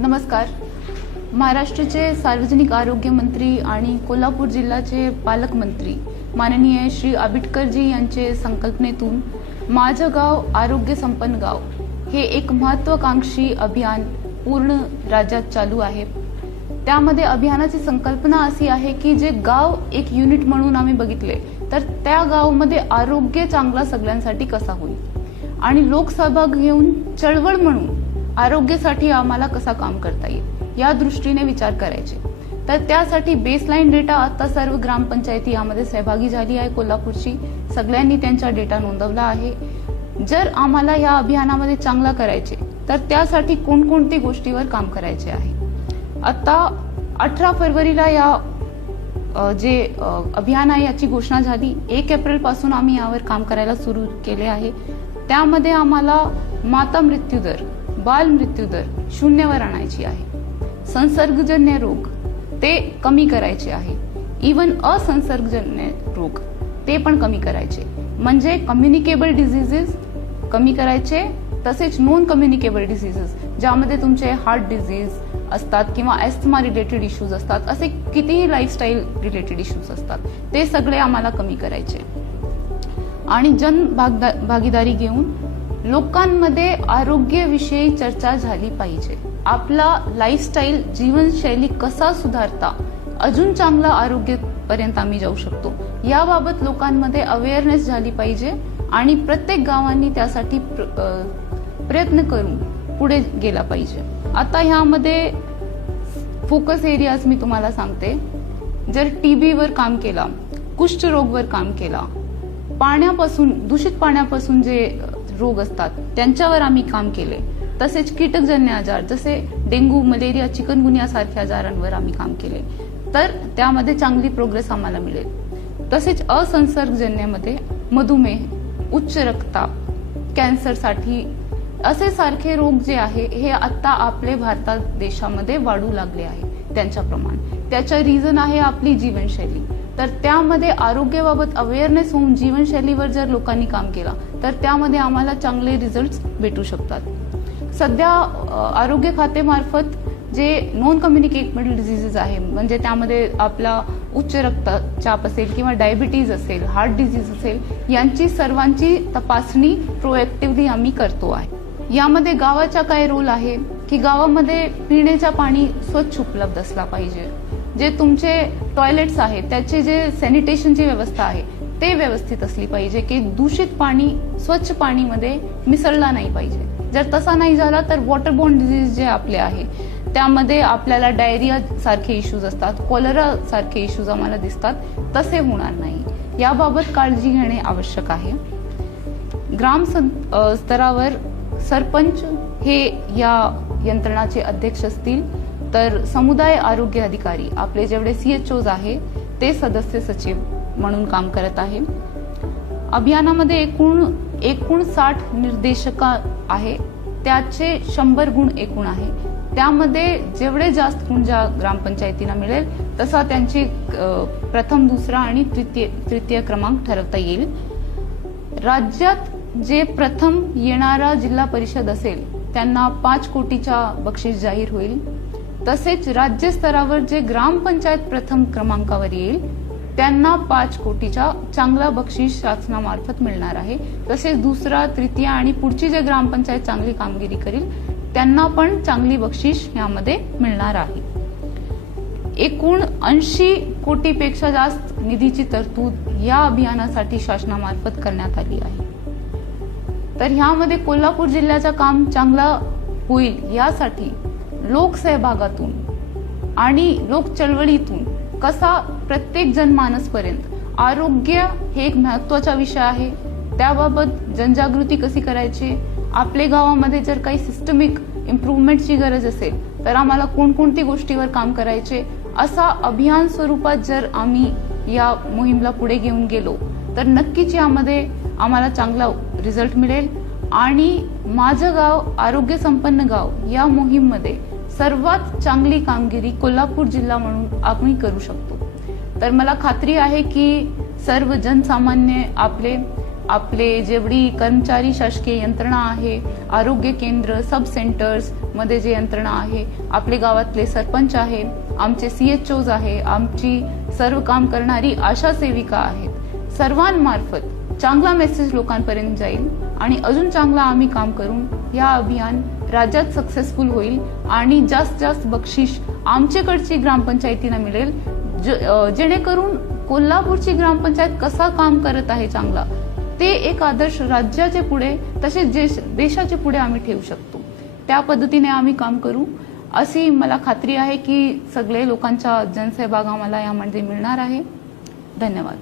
नमस्कार. महाराष्ट्राचे सार्वजनिक आरोग्य मंत्री आणि कोल्हापूर जिल्ह्याचे पालकमंत्री माननीय श्री आबिटकरजी यांचे संकल्पनेतून माझं गाव आरोग्य संपन्न गाव हे एक महत्त्वाकांक्षी अभियान पूर्ण राज्यात चालू आहे. त्यामध्ये अभियानाची संकल्पना अशी आहे की जे गाव एक युनिट म्हणून आम्ही बघितले तर त्या गावामध्ये आरोग्य चांगला सगळ्यांसाठी कसा होईल आणि लोकसहभाग घेऊन चळवळ म्हणून आरोग्यासाठी आम्हाला कसा काम करता येईल या दृष्टीने विचार करायचे. तर त्यासाठी बेसलाईन डेटा आता सर्व ग्रामपंचायती यामध्ये सहभागी झाली आहे. कोल्हापूरची सगळ्यांनी त्यांचा डेटा नोंदवला आहे. जर आम्हाला या अभियानामध्ये चांगला करायचे तर त्यासाठी कोणकोणती गोष्टीवर काम करायचे आहे. आता 18 फरवरीला या जे अभियान आहे याची घोषणा झाली. 1 एप्रिल पासून आम्ही यावर काम करायला सुरू केले आहे. त्यामध्ये आम्हाला माता मृत्यूदर, बाल मृत्यूदर 0वर आणायची आहे. संसर्गजन्य रोग ते कमी करायचे आहे. इवन असंसर्गजन्य रोग ते पण कमी करायचे. म्हणजे कम्युनिकेबल डिझिजेस कमी करायचे. तसेच नॉन कम्युनिकेबल डिझिजेस ज्यामध्ये तुमचे हार्ट डिझीज असतात किंवा एस्थमा रिलेटेड इश्यूज असतात, असे कितीही लाईफस्टाईल रिलेटेड इश्यूज असतात, ते सगळे आम्हाला कमी करायचे. आणि जन भागीदारी घेऊन लोकांमध्ये आरोग्याविषयी चर्चा झाली पाहिजे. आपला लाईफस्टाईल जीवनशैली कसा सुधारता अजून चांगला आरोग्यापर्यंत आम्ही जाऊ शकतो याबाबत लोकांमध्ये अवेअरनेस झाली पाहिजे आणि प्रत्येक गावांनी त्यासाठी प्रयत्न करून पुढे गेला पाहिजे. आता ह्यामध्ये फोकस एरियाज मी तुम्हाला सांगते. जर टीबीवर काम केला, कुष्ठरोगवर काम केला, पाण्यापासून दूषित पाण्यापासून जे रोग असतात त्यांच्यावर आम्ही काम केले. तसेच कीटकजन्य आजार जसे डेंग्यू, मलेरिया, चिकनगुनिया सारख्या आजारांवर आम्ही काम केले तर त्यामध्ये चांगली प्रोग्रेस आम्हाला मिळेल. तसेच असंसर्गजन्यमध्ये मधुमेह, उच्च रक्तदाब, कॅन्सरसाठी असे सारखे रोग जे आहे हे आता आपले भारतात देशामध्ये वाढू लागले आहे. त्यांच्या प्रमाण त्याचं रिझन आहे आपली जीवनशैली. तर त्यामध्ये आरोग्याबाबत अवेअरनेस होऊन जीवनशैलीवर जर लोकांनी काम केला तर त्यामध्ये आम्हाला चांगले रिझल्ट भेटू शकतात. सध्या आरोग्य खात्यामार्फत जे नॉन कम्युनिकेबल डिझिजेस आहे म्हणजे त्यामध्ये आपला उच्च रक्तचाप असेल किंवा डायबिटीज असेल, हार्ट डिझीज असेल, यांची सर्वांची तपासणी प्रोएक्टिव्हली आम्ही करतो आहे. यामध्ये गावाचा काय रोल आहे की गावामध्ये पिण्याचा पाणी स्वच्छ उपलब्ध असला पाहिजे. जे तुमचे टॉयलेट्स आहेत त्याचे जे सॅनिटेशनची व्यवस्था आहे ते व्यवस्थित असली पाहिजे की दूषित पाणी स्वच्छ पाणीमध्ये मिसळला नाही पाहिजे. जर तसा नाही झाला तर वॉटरबोर्न डिझीज जे आपले आहे त्यामध्ये आपल्याला डायरिया सारखे इश्यूज असतात, कॉलरा सारखे इश्यूज आम्हाला दिसतात, तसे होणार नाही याबाबत काळजी घेणे आवश्यक आहे. ग्राम स्तरावर सरपंच हे या यंत्रणाचे अध्यक्ष असतील तर समुदाय आरोग्य अधिकारी आपले जेवढे CHOs आहे ते सदस्य सचिव म्हणून काम करत आहे. अभियानामध्ये एकूण 60 निर्देशक आहे. त्याचे 100 गुण एकूण आहे. त्यामध्ये जेवढे जास्त गुण ज्या ग्रामपंचायतीला मिळेल तसा त्यांची प्रथम, दुसरा आणि तृतीय क्रमांक ठरवता येईल. राज्यात जे प्रथम येणारा जिल्हा परिषद असेल त्यांना 5 कोटीचा बक्षीस जाहीर होईल. तसेच राज्य स्तरावर जे ग्रामपंचायत प्रथम क्रमांकावर येईल त्यांना 5 कोटीचा चांगला बक्षीस शासनामार्फत मिळणार आहे. तसेच दुसरा, तृतीय आणि पुढची जे ग्रामपंचायत चांगली कामगिरी करेल त्यांना पण चांगली बक्षीस यामध्ये मिळणार आहे. एकूण 80 कोटीपेक्षा जास्त निधीची तरतूद या अभियानासाठी शासनामार्फत करण्यात आली आहे. तर ह्यामध्ये कोल्हापूर जिल्ह्याचं काम चांगला होईल यासाठी लोकसहभागातून आणि लोक चळवळीतून कसा प्रत्येक जनमानसपर्यंत आरोग्य हे एक महत्त्वाचा विषय आहे त्याबाबत जनजागृती कशी करायची, आपल्या गावामध्ये जर काही सिस्टमिक इम्प्रूव्हमेंटची गरज असेल तर आम्हाला कोणकोणती गोष्टीवर काम करायचे, असा अभियान स्वरूपात जर आम्ही या मोहीमला पुढे घेऊन गेलो तर नक्कीच यामध्ये आम्हाला चांगला रिझल्ट मिळेल आणि माझं गाव आरोग्य संपन्न गाव या मोहीममध्ये सर्वात चांगली कामगिरी कोल्हापूर जिल्हा म्हणून आम्ही करू शकतो. तर मला खात्री आहे की सर्व जनसामान्य आपले जेवढी कर्मचारी शासकीय यंत्रणा आहे, आरोग्य केंद्र, सब सेंटर्स, मध्ये जे यंत्रणा आहे, आपले गावातले सरपंच आहे, आमचे CHOs आहे, आमची सर्व काम करणारी आशा सेविका आहेत, सर्वांमार्फत चांगला मेसेज लोकांपर्यंत जाईल आणि अजून चांगला आम्ही काम करून या अभियान राज्यात सक्सेसफुल होईल आणि जास्त बक्षीस आमच्याकडची ग्रामपंचायतींना मिळेल, जेणेकरून कोल्हापूरची ग्रामपंचायत कसा काम करत आहे चांगला, ते एक आदर्श राज्याचे पुढे तसेच देशाचे पुढे आम्ही ठेवू शकतो. त्या पद्धतीने आम्ही काम करू अशी मला खात्री आहे की सगळे लोकांचा जनसहभाग आम्हाला यामध्ये मिळणार आहे. धन्यवाद.